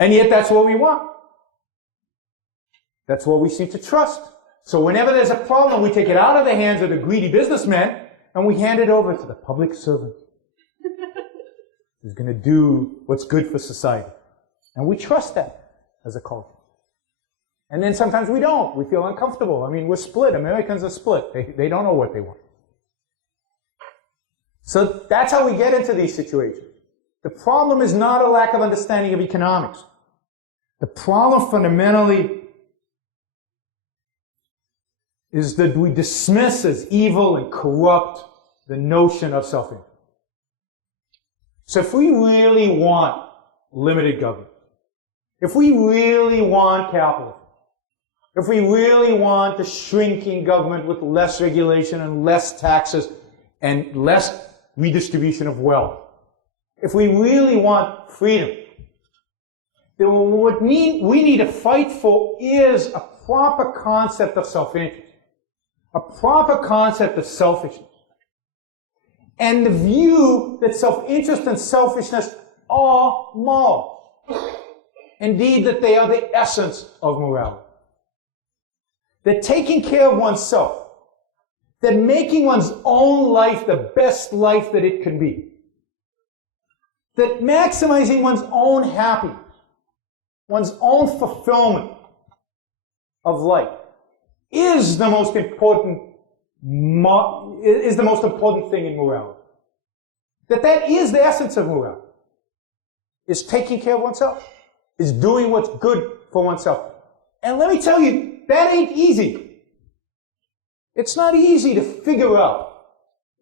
And yet that's what we want. That's what we seem to trust. So whenever there's a problem, we take it out of the hands of the greedy businessman and we hand it over to the public servant who's going to do what's good for society. And we trust that as a culture. And then sometimes we don't. We feel uncomfortable. I mean, we're split. Americans are split. They don't know what they want. So that's how we get into these situations. The problem is not a lack of understanding of economics. The problem fundamentally is that we dismiss as evil and corrupt the notion of self-interest. So if we really want limited government, if we really want capitalism, if we really want the shrinking government with less regulation and less taxes and less redistribution of wealth, if we really want freedom, then what we need to fight for is a proper concept of self-interest, a proper concept of selfishness, and the view that self-interest and selfishness are moral. Indeed, that they are the essence of morality. That taking care of oneself, that making one's own life the best life that it can be, that maximizing one's own happiness, one's own fulfillment of life is the most important thing in morality. That is the essence of morality. Is taking care of oneself. Is doing what's good for oneself. And let me tell you, that ain't easy. It's not easy to figure out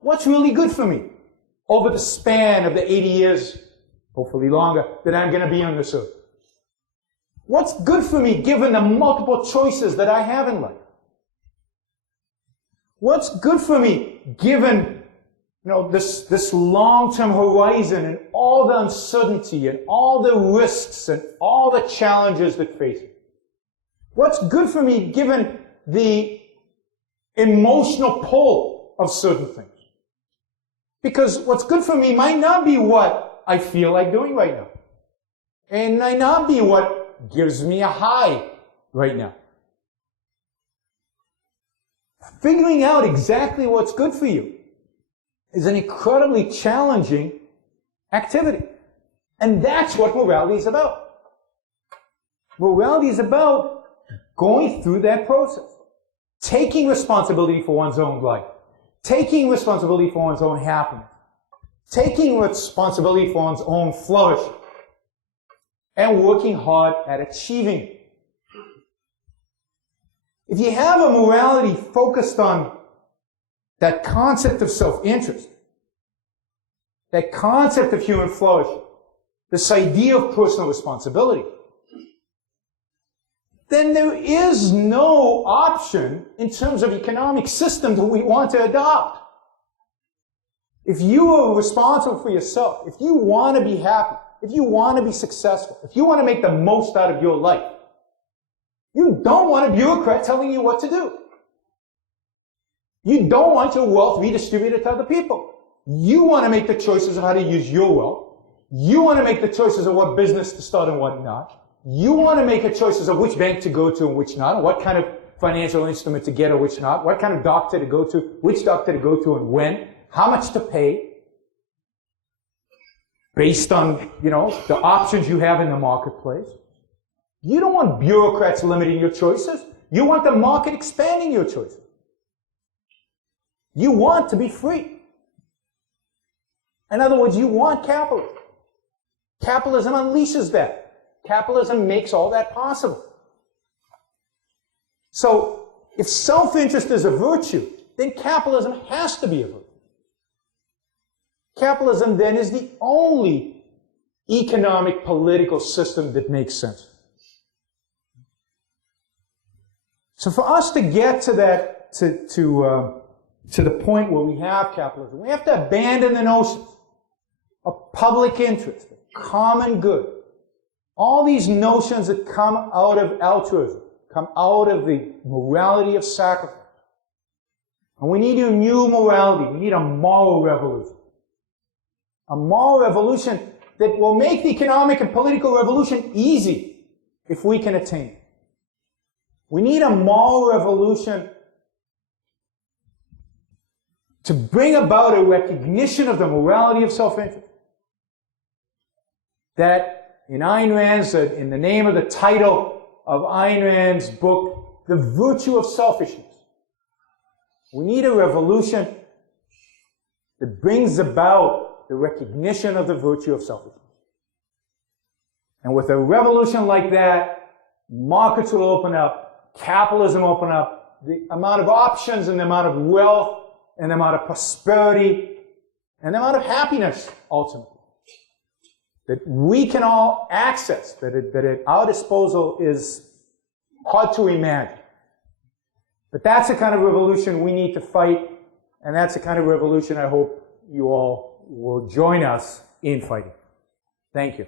what's really good for me over the span of the 80 years, hopefully longer, that I'm going to be on this earth. What's good for me given the multiple choices that I have in life? What's good for me given, this long-term horizon and all the uncertainty and all the risks and all the challenges that face me? What's good for me given the emotional pull of certain things? Because what's good for me might not be what I feel like doing right now. And might not be what gives me a high right now. Figuring out exactly what's good for you is an incredibly challenging activity. And that's what morality is about. Morality is about going through that process. Taking responsibility for one's own life. Taking responsibility for one's own happiness. Taking responsibility for one's own flourishing. And working hard at achieving it. If you have a morality focused on that concept of self-interest, that concept of human flourishing, this idea of personal responsibility, then there is no option in terms of economic system that we want to adopt. If you are responsible for yourself, if you want to be happy, if you want to be successful, if you want to make the most out of your life, you don't want a bureaucrat telling you what to do. You don't want your wealth redistributed to other people. You want to make the choices of how to use your wealth. You want to make the choices of what business to start and what not. You want to make the choices of which bank to go to and which not, and what kind of financial instrument to get or which not, what kind of doctor to go to, which doctor to go to and when, how much to pay, based on, the options you have in the marketplace. You don't want bureaucrats limiting your choices. You want the market expanding your choices. You want to be free. In other words, you want capitalism. Capitalism unleashes that. Capitalism makes all that possible. So, if self-interest is a virtue, then capitalism has to be a virtue. Capitalism then is the only economic political system that makes sense. So for us to get to that, to the point where we have capitalism, we have to abandon the notions of public interest, common good, all these notions that come out of altruism, come out of the morality of sacrifice. And we need a new morality. We need a moral revolution. A moral revolution that will make the economic and political revolution easy if we can attain it. We need a moral revolution to bring about a recognition of the morality of self-interest. That in Ayn Rand's, in the name of the title of Ayn Rand's book, The Virtue of Selfishness, we need a revolution that brings about the recognition of the virtue of selfishness. And with a revolution like that, markets will open up, capitalism will open up, the amount of options and the amount of wealth and the amount of prosperity and the amount of happiness, ultimately, that we can all access, that at our disposal is hard to imagine. But that's the kind of revolution we need to fight, and that's the kind of revolution I hope you all will join us in fighting. Thank you.